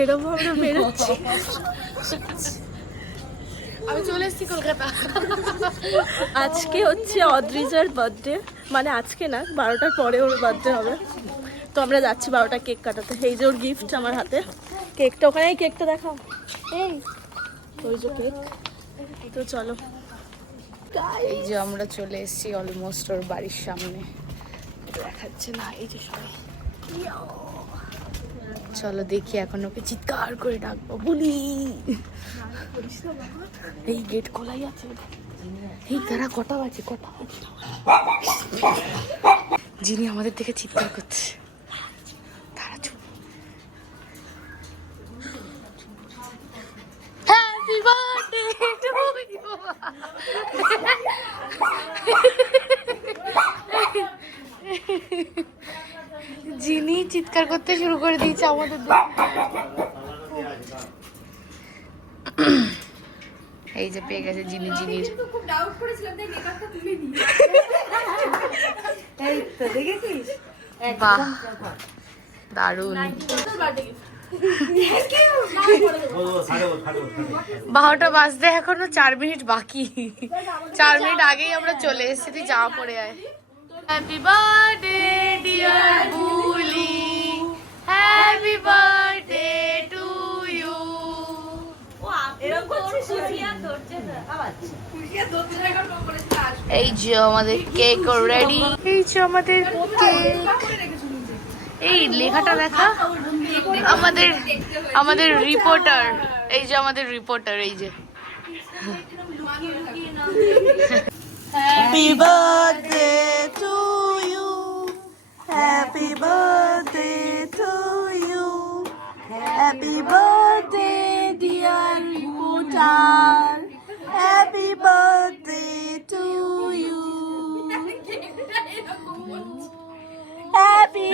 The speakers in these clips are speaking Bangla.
বেরোবো, আমরা বেরোচ্ছি। আমি চলে এসেছি কলকাতা। আজকে হচ্ছে অদ্রিজার বার্থডে, মানে আজকে না, 12টার পরে ওর বার্থডে হবে। তো আমরা যাচ্ছি 12টা কেক কাটাতে। এই যে ওর গিফট আমার হাতে, কেকটা ওখানে, এই কেকটা দেখাও, এই ওই যে কেক। তো চলো, এই যে আমরা চলে এসেছি অলমোস্ট ওর বাড়ির সামনে। দেখাচ্ছে না, এই যে সবাই। চলো দেখি, এখন ওকে চিৎকার করে ডাকবো, বলি এই গেট খোলাই আছে। এই তারা কটা বাজে, কটা যিনি আমাদের দেখে চিৎকার করছে। তারা চুপ। Happy birthday to you. যিনি চিৎকার করতে শুরু করে দিয়েছে আমাদের। এই যে পেয়ে গেছে যিনি, যিনির। খুব ডাউট করেছিলাম তাই মেকআপটা তুলে দিই। এই তো দেখেছিস, বাহ দারুণ। 12টা বাজতে এখনো 4 মিনিট বাকি। 4 মিনিট আগেই আমরা চলে এসেছি। জামা পরে আয়। Happy birthday dear Buli, happy birthday to you. এই যে আমাদের কেক রেডি। এই যে আমাদের কেক। এই লেখাটা দেখা, আমাদের রিপোর্টার। এই যে আমাদের রিপোর্টার, এই যে। Happy birthday to you, happy birthday to you, happy birthday dear reporter, happy birthday to you, happy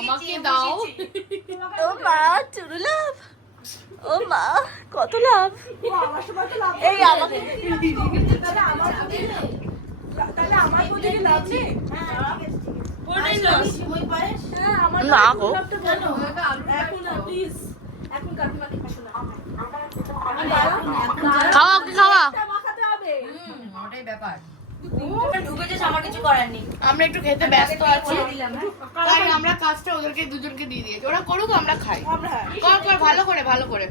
আমাকে দাও। ও মা, চুরু লাভ। ও মা, কত লাভ। এই আমাকে না গো, খাওয়া, ওকে খাওয়া। ওটাই ব্যাপার। আমার কিছু করার নেই। আমরা একটু খেতে ব্যস্ত আছি, তাই আমরা কাজটা ওদেরকে দুজনকে দিয়ে দিয়েছি। ওরা করুক, আমরা খাই। কর কর, ভালো করে, ভালো করে।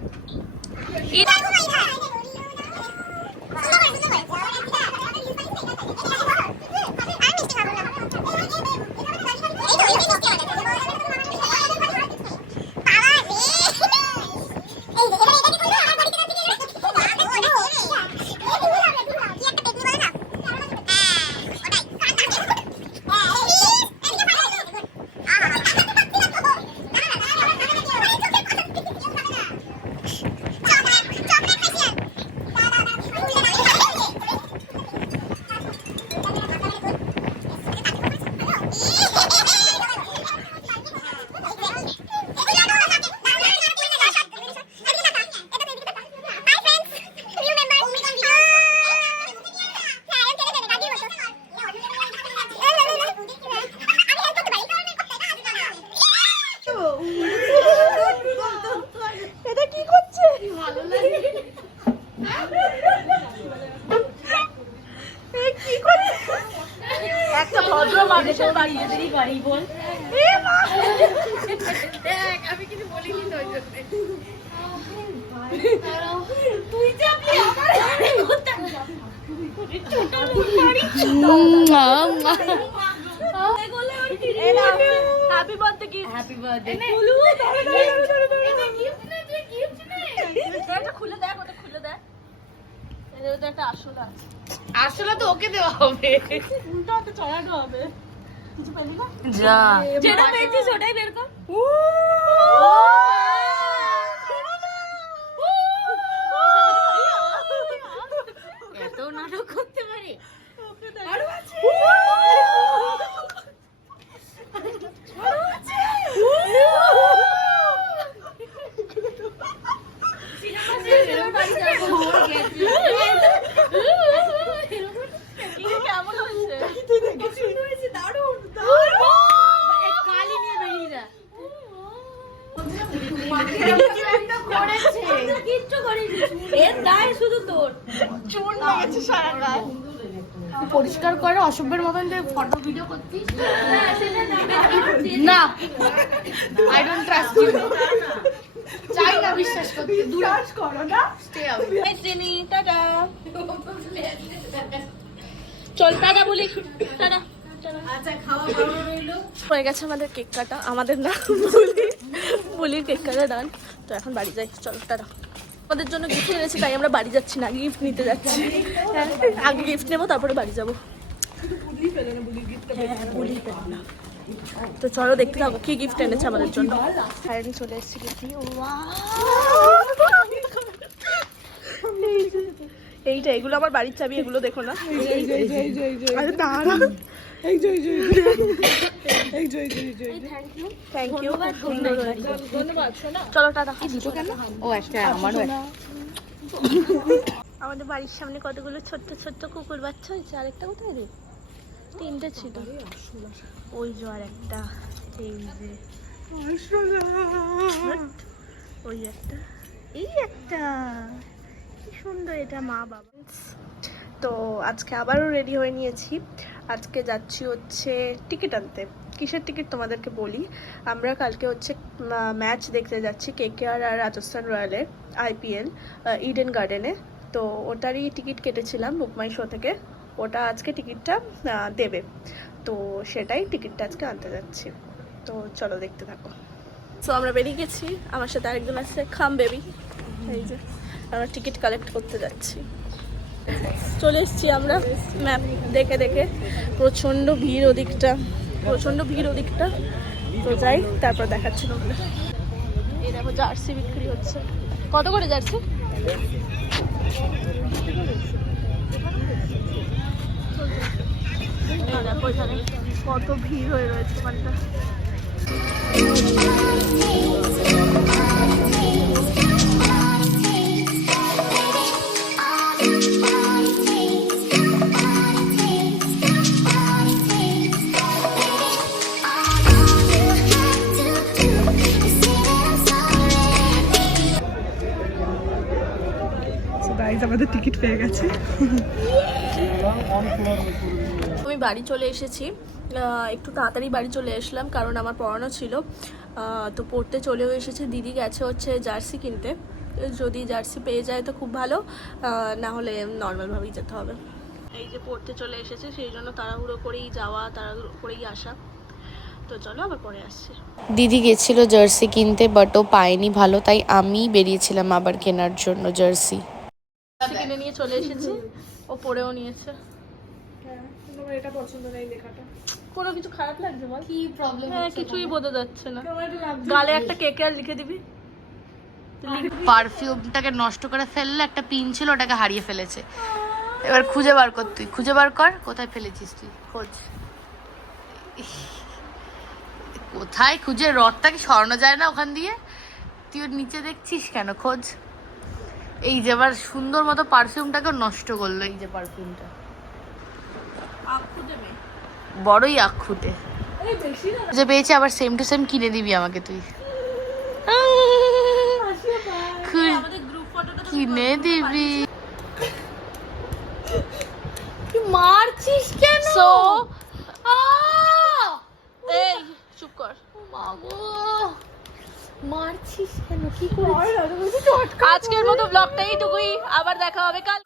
একটা ভদ্র মানুষের বাড়ি এদেরই বাড়ি বল। আমি কিছু বলিনি তো, ওই জন্য তুই যাবি আমার happy birthday gift. Happy birthday Bulu. এটা খুলে দেখ, ওটা খুলে দেখ। এর একটা আসল আছে। আসলে তো ওকে দেওয়া হবে, উল্টো হাতে চড়ানো হবে। কিছু পেলি না? যা, যেটা পেয়েছিস ওটাই বের কর। এত নাটক করতে পারে। আরো আছে, আরো আছে। সিনেমা লেগেছে সারা গায়ে। পরিষ্কার করে অসভ্যের মতন যে ফটো ভিডিও করছিস না, আই ডোন্ট ট্রাস্ট ইউ, চাই না বিশ্বাস করতে, দূরে করো না, স্টে অ্যাওয়ে। এই চিনি, টাটা। চল টাটা বলি, টাটা। আচ্ছা খাওয়া দাওয়া রইলো। হয়ে গেছে আমাদের কেক কাটা, আমাদের না বলির কেক কাটা ডান। তো এখন বাড়ি যাই, চলো টাটা। আমাদের জন্য গিফট এনেছি তাই আমরা বাড়ি যাচ্ছি না, গিফট নিতে যাচ্ছি। আগে গিফট নেবো তারপরে বাড়ি যাবো। তো চলো দেখতে থাকো কি গিফট এনেছে আমাদের জন্য। ফাইনালি চলে এসেছি গিফট নিয়ে। এইটা, এগুলো আমার বাড়ির চাবি, এগুলো দেখো না। আরে দাঁড়া, থ্যাংক ইউ, সুন্দর হয়েছে। চলো টাটা। দুটো কেন? ও একটা আমারও। আমাদের বাড়ির সামনে কতগুলো ছোট্ট ছোট্ট কুকুর বাচ্চা হয়েছে। আরেকটা কোথায় রে? তিনটে ছিল, ওই যে আর একটা, এই যে ওই একটা, এই একটা, কি সুন্দর। এটা মা বাবা। তো আজকে আবারও রেডি হয়ে নিয়েছি। আজকে যাচ্ছি হচ্ছে টিকিট আনতে। কিসের টিকিট তোমাদেরকে বলি। আমরা কালকে হচ্ছে ম্যাচ দেখতে যাচ্ছি কেকেআর আর রাজস্থান রয়্যালের, IPL ইডেন গার্ডেনে। তো ওটারই টিকিট কেটেছিলাম বুকমাই শো থেকে। ওটা আজকে টিকিটটা দেবে, তো সেটাই টিকিটটা আজকে আনতে যাচ্ছি। তো চলো দেখতে থাকো। সো আমরা বেরিয়ে গেছি, আমার সাথে আরেকজন আছে, খাম বেবি। এই যে আমরা টিকিট কালেক্ট করতে যাচ্ছি। চলে এসেছি আমরা ম্যাপ দেখে দেখে। প্রচণ্ড ভিড় ওদিকটা, প্রচণ্ড ভিড় ওদিকটা। তো যাই, তারপর দেখাচ্ছি তোমরা। এই দেখো জার্সি বিক্রি হচ্ছে। কত করে জার্সি? দেখো এখানে কত ভিড় হয়ে রয়েছে ওখানটা। আমাদের টিকিট পেয়ে গেছে। আমি বাড়ি চলে এসেছি, একটু তাড়াতাড়ি বাড়ি চলে আসলাম কারণ আমার পড়ানো ছিল। তো পড়তে চলেও এসেছে। দিদি গেছে হচ্ছে জার্সি কিনতে, যদি জার্সি পেয়ে যায় তো খুব ভালো, না হলে নর্মালভাবেই যেতে হবে। এই যে পড়তে চলে এসেছে, সেই জন্য তাড়াহুড়ো করেই যাওয়া, তাড়াহুড়ো করেই আসা। তো চলো আবার পরে আসছি। দিদি গেছিল জার্সি কিনতে, বাট ও পায়নি ভালো, তাই আমি বেরিয়েছিলাম আবার কেনার জন্য জার্সি। কিনে নিয়ে চলে এসেছি, ও পড়েও নিয়েছে। এটা পছন্দ নেই লেখাটা। কোনো কিছু খারাপ লাগছে বল? কি প্রবলেম? হ্যাঁ, কিছুই বোঝা যাচ্ছে না। গালে একটা কেকে আর লিখে দিবি। পারফিউমটাকে নষ্ট করে ফেললে, একটা পিন ছিল ওটাকে হারিয়ে ফেলেছে। এবার খুঁজে বার কর, তুই খুঁজে বার কর কোথায় ফেলেছিস, তুই খোঁজ। কোথায় খুঁজে, রডটাকে সরানো যায় না ওখান দিয়ে, তুই ওর নিচে দেখছিস কেন, খোঁজ। এই যে আবার সুন্দর মতো পারফিউমটাকে নষ্ট করলো। এই যে পারফিউমটা বড়ই আক্ষুটে যে পেয়েছে, আবার সেম টু সেম কিনে দিবি আমাকে তুই, কিনে দিবি। মারছিস কেন? সো এই চুপ কর। মাগো, মারছিস কেন? কি করে? আজকের মতো ব্লগটা এইটুকুই, আবার দেখা হবে কাল।